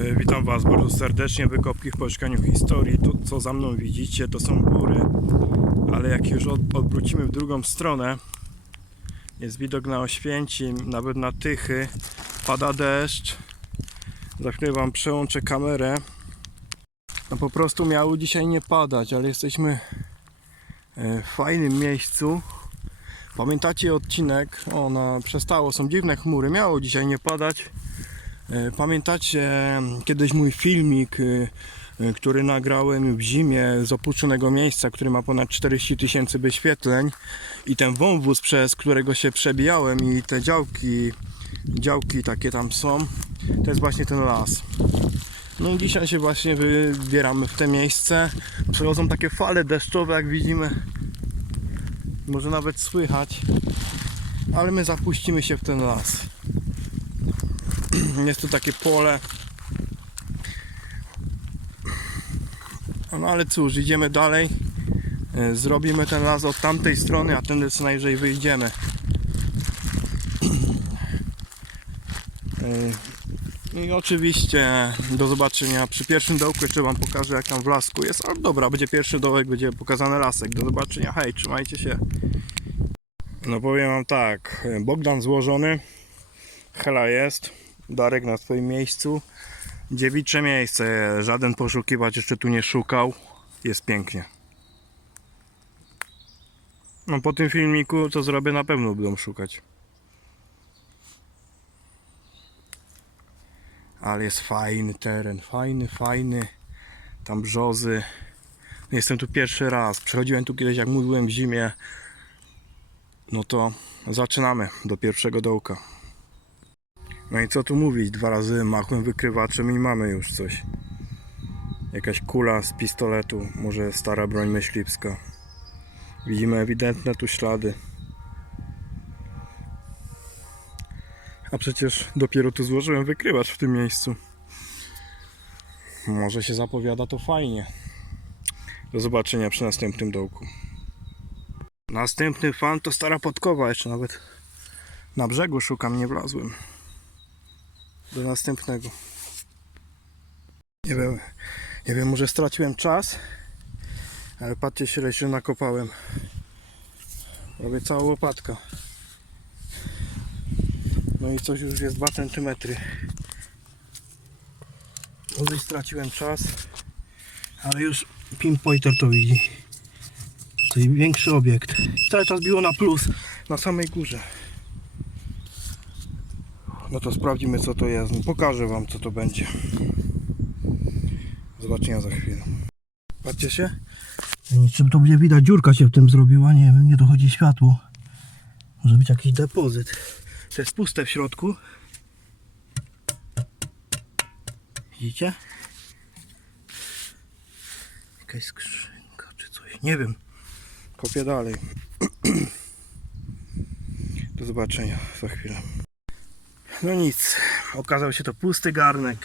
E, Witam Was bardzo serdecznie. Wykopki w poszukaniu historii. To, co za mną widzicie, to są góry. Ale jak już od, odwrócimy w drugą stronę, jest widok na Oświęcim, nawet na Tychy. Pada deszcz. Za chwilę Wam przełączę kamerę. No po prostu miało dzisiaj nie padać, ale jesteśmy e, w fajnym miejscu. Pamiętacie odcinek? Ona przestało, są dziwne chmury. Miało dzisiaj nie padać. E, Pamiętacie kiedyś mój filmik, y, y, który nagrałem w zimie z opuszczonego miejsca, który ma ponad 40 tysięcy wyświetleń i ten wąwóz, przez którego się przebijałem i te działki, działki takie tam są, to jest właśnie ten las. No i dzisiaj się właśnie wybieramy w te miejsce. Przechodzą takie fale deszczowe, jak widzimy. Może nawet słychać. Ale my zapuścimy się w ten las. Jest tu takie pole. No ale cóż, idziemy dalej. E, Zrobimy ten las od tamtej strony, a tędy co najwyżej wyjdziemy. E, I oczywiście do zobaczenia przy pierwszym dołku. Jeszcze Wam pokażę jak tam w lasku jest. Ale dobra, będzie pierwszy dołek, będzie pokazany lasek. Do zobaczenia. Hej, trzymajcie się. No powiem Wam tak. Bogdan złożony. Hela jest. Darek na swoim miejscu. Dziewicze miejsce. Żaden poszukiwacz jeszcze tu nie szukał. Jest pięknie. No po tym filmiku co zrobię na pewno będą szukać. Ale jest fajny teren. Fajny, fajny. Tam brzozy. Jestem tu pierwszy raz. Przechodziłem tu kiedyś jak mówiłem w zimie. No to zaczynamy do pierwszego dołka. No i co tu mówić, dwa razy machłem wykrywaczem i mamy już coś. Jakaś kula z pistoletu, może stara broń myśliwska. Widzimy ewidentne tu ślady. A przecież dopiero tu złożyłem wykrywacz w tym miejscu. Może się zapowiada to fajnie. Do zobaczenia przy następnym dołku. Następny fan to stara podkowa, jeszcze nawet na brzegu szukam, nie wlazłem do następnego. Nie wiem, nie wiem, może straciłem czas, ale patrzcie się, ile się nakopałem. Prawie cała łopatka. No i coś już jest 2 cm. Może straciłem czas, ale już pinpointer to widzi. Jest większy obiekt. Cały czas biło na plus na samej górze. No to sprawdzimy co to jest. Pokażę wam co to będzie. Zobaczenia za chwilę. Patrzcie się. Czy to będzie widać, dziurka się w tym zrobiła, nie wiem, nie dochodzi światło. Może być jakiś depozyt. To jest puste w środku. Widzicie? Jakaś skrzynka czy coś, nie wiem. Kopię dalej. Do zobaczenia za chwilę. No nic, okazał się to pusty garnek.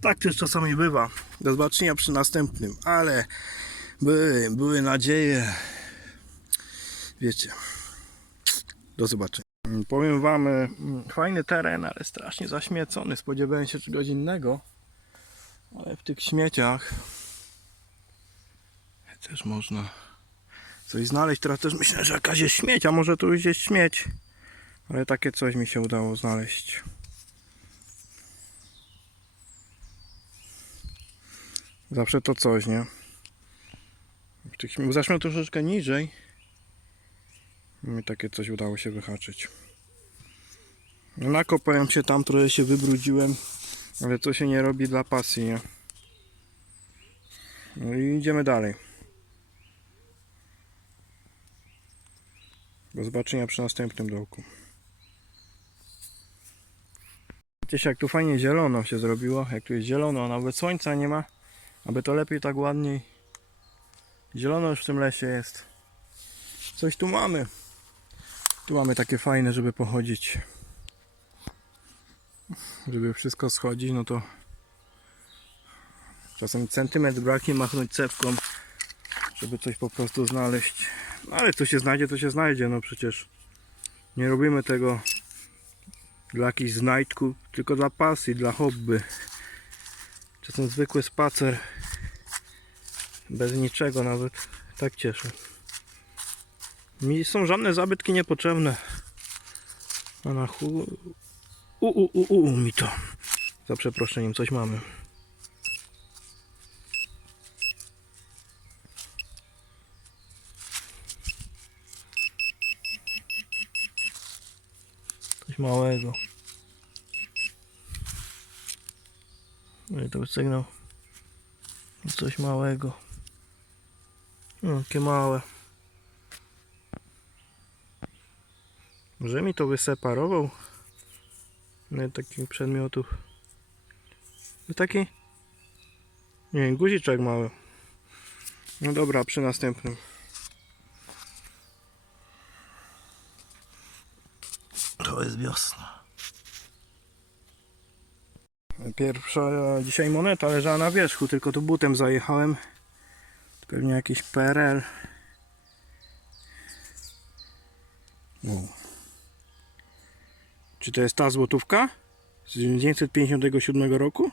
Tak też czasami bywa. Do zobaczenia przy następnym, ale były, były nadzieje. Wiecie. Do zobaczenia. Powiem Wam, mm, fajny teren, ale strasznie zaśmiecony. Spodziewałem się czegoś innego, ale w tych śmieciach też można coś znaleźć. Teraz też myślę, że jakaś jest śmieć, a może tu już jest śmieć. Ale takie coś mi się udało znaleźć. Zawsze to coś, nie? Zaszło troszeczkę niżej. Mi takie coś udało się wyhaczyć. No, Nakopałem się tam, trochę się wybrudziłem, ale to się nie robi dla pasji, nie? No i idziemy dalej. Do zobaczenia przy następnym dołku. Widzicie jak tu fajnie zielono się zrobiło, jak tu jest zielono, nawet słońca nie ma, aby to lepiej tak ładniej. Zielono już w tym lesie jest. Coś tu mamy. Tu mamy takie fajne, żeby pochodzić. Żeby wszystko schodzić, no to czasem centymetr braki machnąć cewką, żeby coś po prostu znaleźć. No ale co się znajdzie, to się znajdzie, no przecież nie robimy tego dla jakichś znajdków, tylko dla pasji, dla hobby. Czasem zwykły spacer. Bez niczego nawet. Tak cieszę. Mi są żadne zabytki niepotrzebne. A na chu... U, u, u, u, mi to. Za przeproszeniem coś mamy. Małego. No i to był sygnał. Coś małego. No, takie małe. Może mi to wyseparował? No takich przedmiotów. To taki? Nie guziczek mały. No dobra, przy następnym. To jest wiosna. Pierwsza dzisiaj moneta leżała na wierzchu, tylko tu butem zajechałem. Pewnie jakiś PRL. Wow. Czy to jest ta złotówka? Z 1957 roku?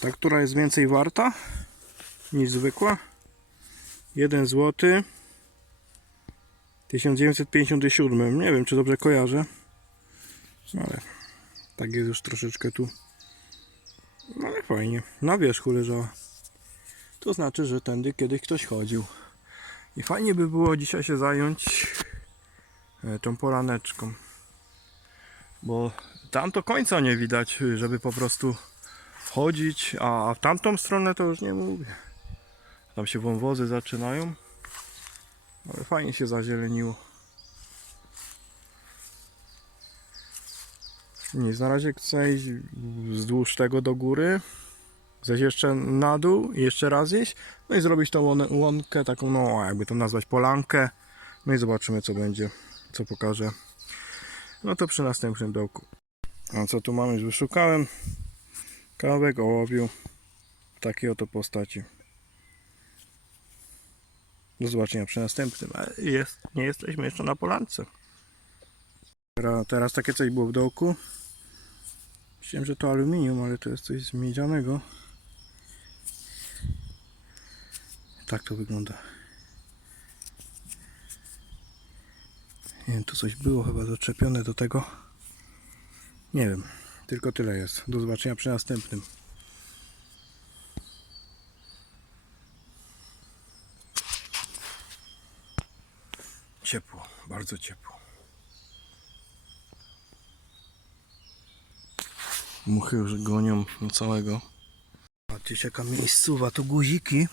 Ta, która jest więcej warta niż zwykła. 1 złoty. 1957. Nie wiem, czy dobrze kojarzę. No ale tak jest już troszeczkę tu. No ale fajnie. Na wierzchu leżała. To znaczy, że tędy kiedyś ktoś chodził. I fajnie by było dzisiaj się zająć e, tą polaneczką. Bo tam to końca nie widać, żeby po prostu wchodzić, a w tamtą stronę to już nie mówię. Tam się wąwozy zaczynają. Ale fajnie się zazieleniło. Nic, na razie chcę iść wzdłuż tego do góry. Zejść jeszcze na dół i jeszcze raz iść. No i zrobić tą łąkę, taką, no jakby to nazwać, polankę. No i zobaczymy co będzie, co pokażę. No to przy następnym dołku. A co tu mamy? Już wyszukałem. Kawałek ołowiu. Takiej oto postaci. Do zobaczenia przy następnym. Jest, nie jesteśmy jeszcze na polance. Teraz, teraz takie coś było w dołku. Myślałem, że to aluminium, ale to jest coś z miedzianego. Tak to wygląda. Nie wiem, tu coś było chyba doczepione do tego. Nie wiem, tylko tyle jest. Do zobaczenia przy następnym. Ciepło, bardzo ciepło. Muchy już gonią na całego. Patrzcie jaka miejscowa, tu guziki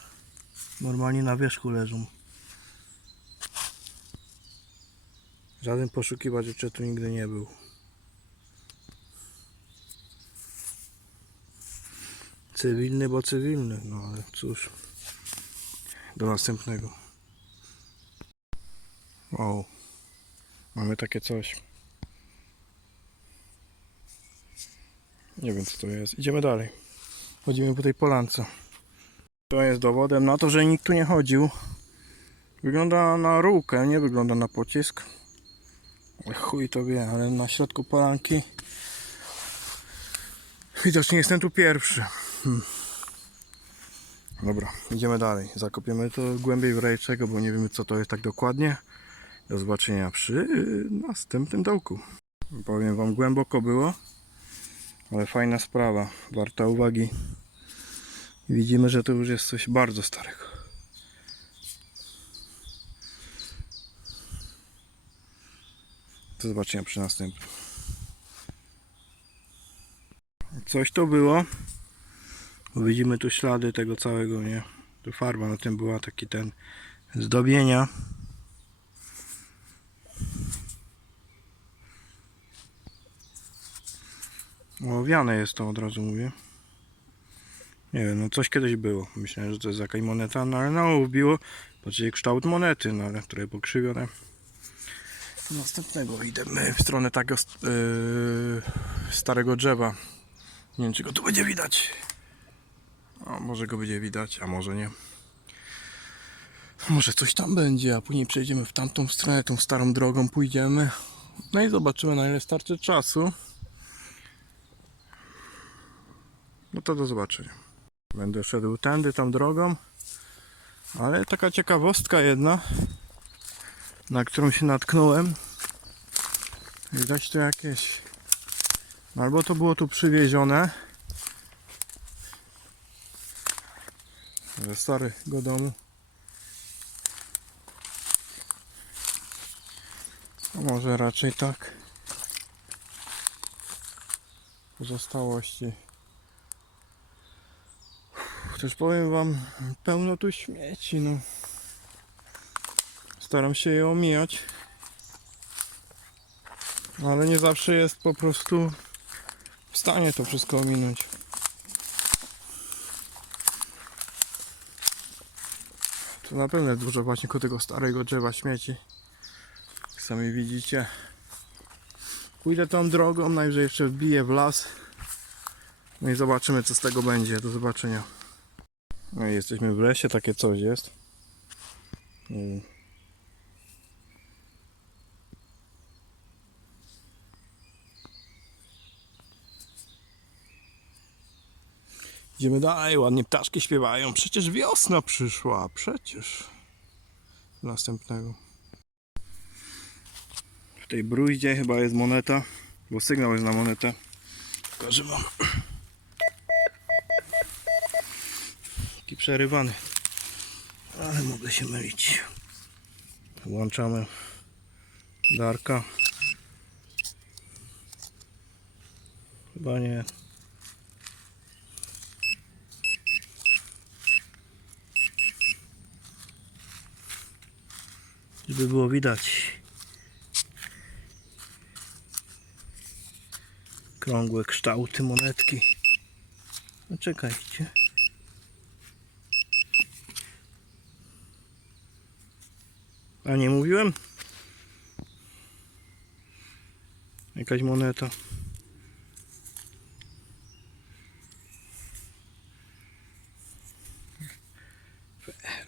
normalnie na wierzchu leżą. Żaden poszukiwacz jeszcze tu nigdy nie był. Cywilny, bo cywilny, no ale cóż. Do następnego. O, mamy takie coś. Nie wiem co to jest. Idziemy dalej. Chodzimy po tej polance. To jest dowodem na to, że nikt tu nie chodził. Wygląda na rurkę, nie wygląda na pocisk. Chuj to wie, ale na środku polanki widocznie jestem tu pierwszy. Hmm. Dobra, idziemy dalej. Zakopiemy to głębiej w rejczego, bo nie wiemy co to jest tak dokładnie. Do zobaczenia przy następnym dołku. Powiem wam, głęboko było, ale fajna sprawa, warta uwagi. Widzimy, że to już jest coś bardzo starego. Do zobaczenia przy następnym. Coś to było. Widzimy tu ślady tego całego, nie? Tu farba na tym była, taki ten zdobienia. Ołowiane jest to, od razu mówię. Nie wiem, no coś kiedyś było. Myślałem, że to jest jakaś moneta, no ale no wbiło. Patrzcie, kształt monety, no ale które pokrzywione. Do następnego idziemy w stronę takiego yy, starego drzewa. Nie wiem, czy go tu będzie widać. O, może go będzie widać, a może nie. Może coś tam będzie, a później przejdziemy w tamtą stronę, tą starą drogą pójdziemy. No i zobaczymy na ile starczy czasu. No to do zobaczenia. Będę szedł tędy, tą drogą. Ale taka ciekawostka jedna, na którą się natknąłem. Widać tu jakieś. no Albo to było tu przywiezione. Ze starego domu. A może raczej tak. Pozostałości. Też powiem wam, pełno tu śmieci, no. Staram się je omijać. Ale nie zawsze jest po prostu w stanie to wszystko ominąć. Tu na pewno jest dużo właśnie tego starego drzewa śmieci. Jak sami widzicie. Pójdę tą drogą, najwyżej jeszcze wbiję w las. No i zobaczymy co z tego będzie. Do zobaczenia. No i jesteśmy w lesie, takie coś jest. Idziemy dalej, ładnie ptaszki śpiewają. Przecież wiosna przyszła, przecież. Następnego. W tej bruździe chyba jest moneta, bo sygnał jest na monetę. Pokażę wam. Przerywany. Ale mogę się mylić. Włączamy Darka. Chyba nie. Żeby było widać. Krągłe kształty monetki. No czekajcie. A nie mówiłem? Jakaś moneta.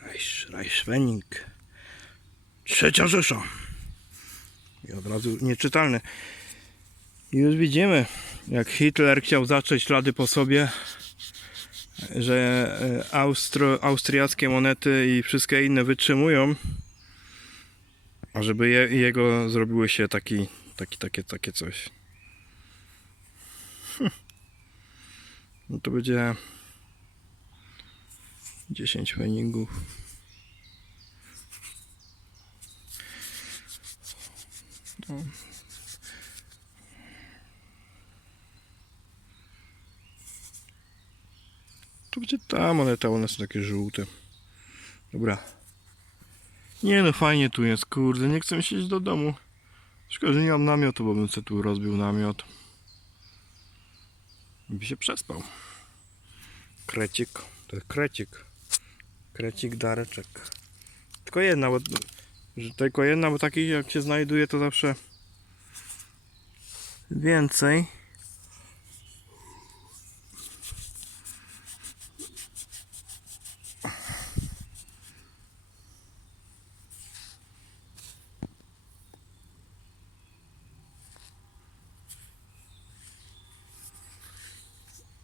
Reich, Reichswenning. Trzecia Rzesza. I od razu nieczytalne. I już widzimy, jak Hitler chciał zacząć ślady po sobie, że e, austro, austriackie monety i wszystkie inne wytrzymują, a żeby je, jego zrobiły się taki, taki, takie, takie coś. Hm. No to będzie 10 feningów. No. To będzie ta moneta, one są takie żółte. Dobra. Nie no, fajnie tu jest, kurde, nie chcę się iść do domu. Szkoda, że nie mam namiotu, bo bym sobie tu rozbił namiot. By się przespał. Krecik, to jest krecik. Krecik, dareczek. Tylko jedna, bo że tylko jedna, bo takich jak się znajduje to zawsze więcej.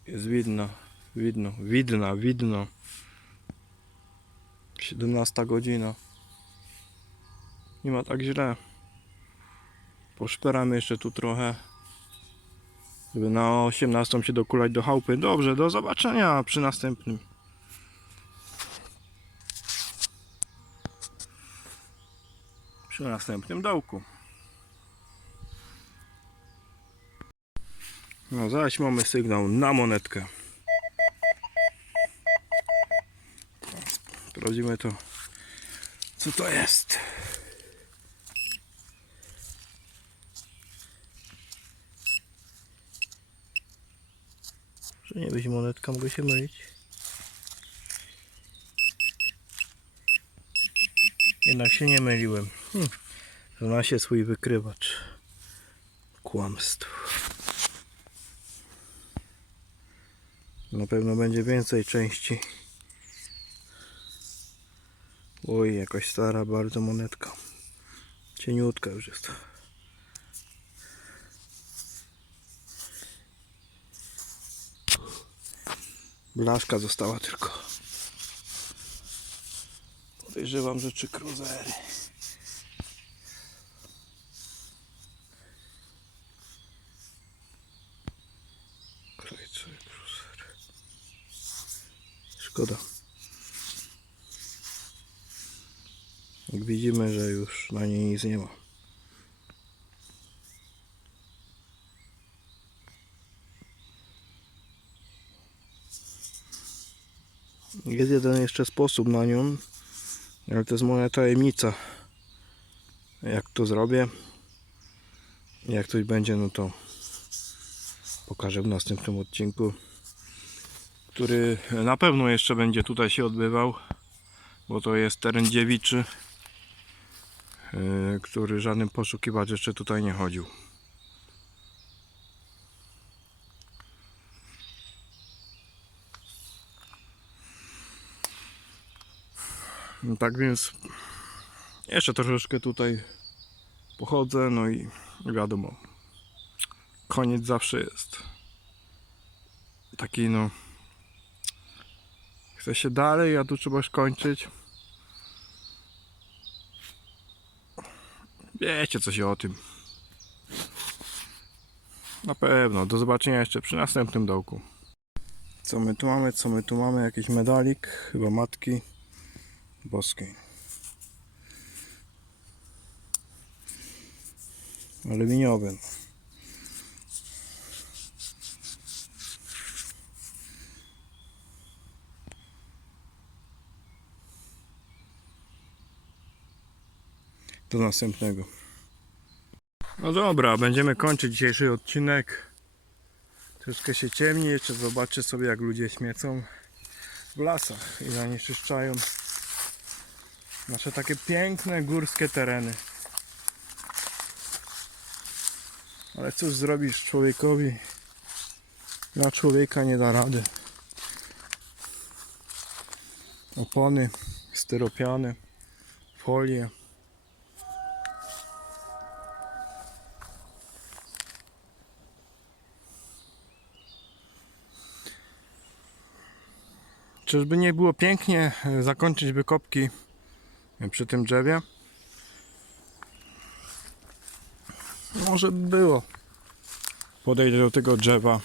Jest widno, widna, widno. 17 godzina. Nie ma tak źle. Poszperamy jeszcze tu trochę. Żeby na 18 się dokulać do chałupy. Dobrze, do zobaczenia przy następnym. Przy następnym dołku. No zaś mamy sygnał na monetkę. Sprawdzimy to. Co to jest? Że nie być monetka, mogę się mylić. Jednak się nie myliłem. Hm. Zna się swój wykrywacz kłamstw. Na pewno będzie więcej części. Oj, jakaś stara bardzo monetka. Cieniutka już jest. Blaszka została tylko. Podejrzewam, że trzy cruzery. Krajce, cruzery. Szkoda. Jak widzimy, że już na niej nic nie ma. Jest jeden jeszcze sposób na nią, ale to jest moja tajemnica. Jak to zrobię, jak coś będzie, no to pokażę w następnym odcinku, który na pewno jeszcze będzie tutaj się odbywał, bo to jest teren dziewiczy, który żaden poszukiwacz jeszcze tutaj nie chodził. Tak więc jeszcze troszeczkę tutaj pochodzę, no i wiadomo, koniec zawsze jest taki no chce się dalej, a tu trzeba już Wiecie coś o tym. Na pewno. Do zobaczenia jeszcze przy następnym dołku. Co my tu mamy? Co my tu mamy? Jakiś medalik, chyba matki boskiej. Aluminiowy. Do następnego. No dobra, będziemy kończyć dzisiejszy odcinek. Troszkę się ciemni, jeszcze zobaczę sobie jak ludzie śmiecą w lasach i zanieczyszczają nasze takie piękne górskie tereny. Ale cóż zrobisz człowiekowi? Na człowieka nie da rady. Opony, styropiany, folie. Czyżby nie było pięknie e, zakończyć wykopki przy tym drzewie? Może by było. Podejdę do tego drzewa.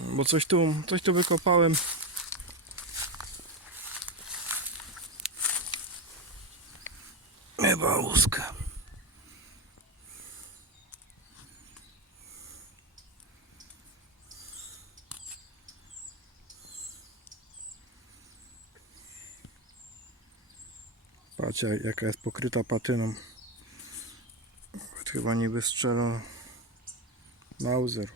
Bo coś tu, coś tu wykopałem. Chyba łuskę. Jaka jest pokryta patyną. Chyba nie wystrzelona. Mauser.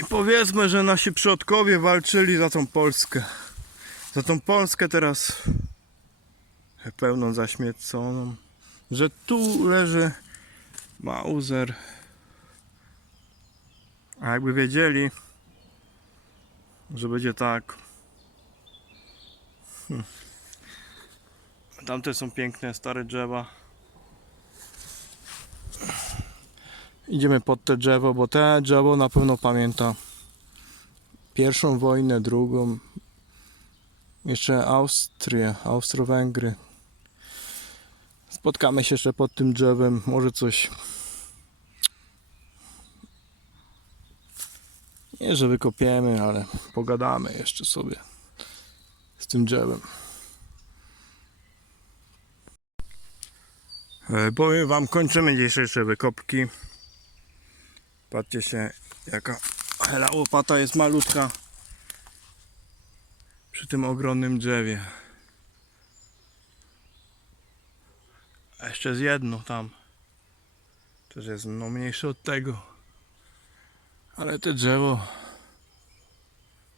I powiedzmy, że nasi przodkowie walczyli za tą Polskę. Za tą Polskę teraz pełną zaśmieconą. Że tu leży Mauser. A jakby wiedzieli, że będzie tak. Hmm. Tamte są piękne, stare drzewa. Idziemy pod te drzewo, bo te drzewo na pewno pamięta pierwszą wojnę, drugą. Jeszcze Austrię, Austro-Węgry. Spotkamy się jeszcze pod tym drzewem, może coś. Nie, że wykopiemy, ale pogadamy jeszcze sobie tym drzewem. E, Powiem wam, kończymy dzisiejsze wykopki. Patrzcie się, jaka łopata jest malutka przy tym ogromnym drzewie. A jeszcze jest jedno tam. Też jest no mniejsze od tego. Ale to drzewo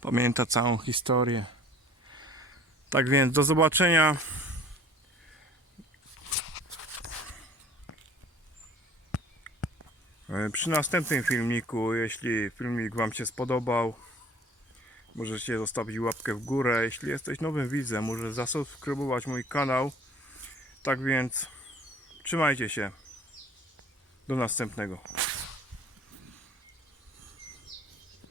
pamięta całą historię. Tak więc do zobaczenia. E, Przy następnym filmiku, jeśli filmik Wam się spodobał, możecie zostawić łapkę w górę. Jeśli jesteś nowym widzem, możesz zasubskrybować mój kanał. Tak więc trzymajcie się. Do następnego.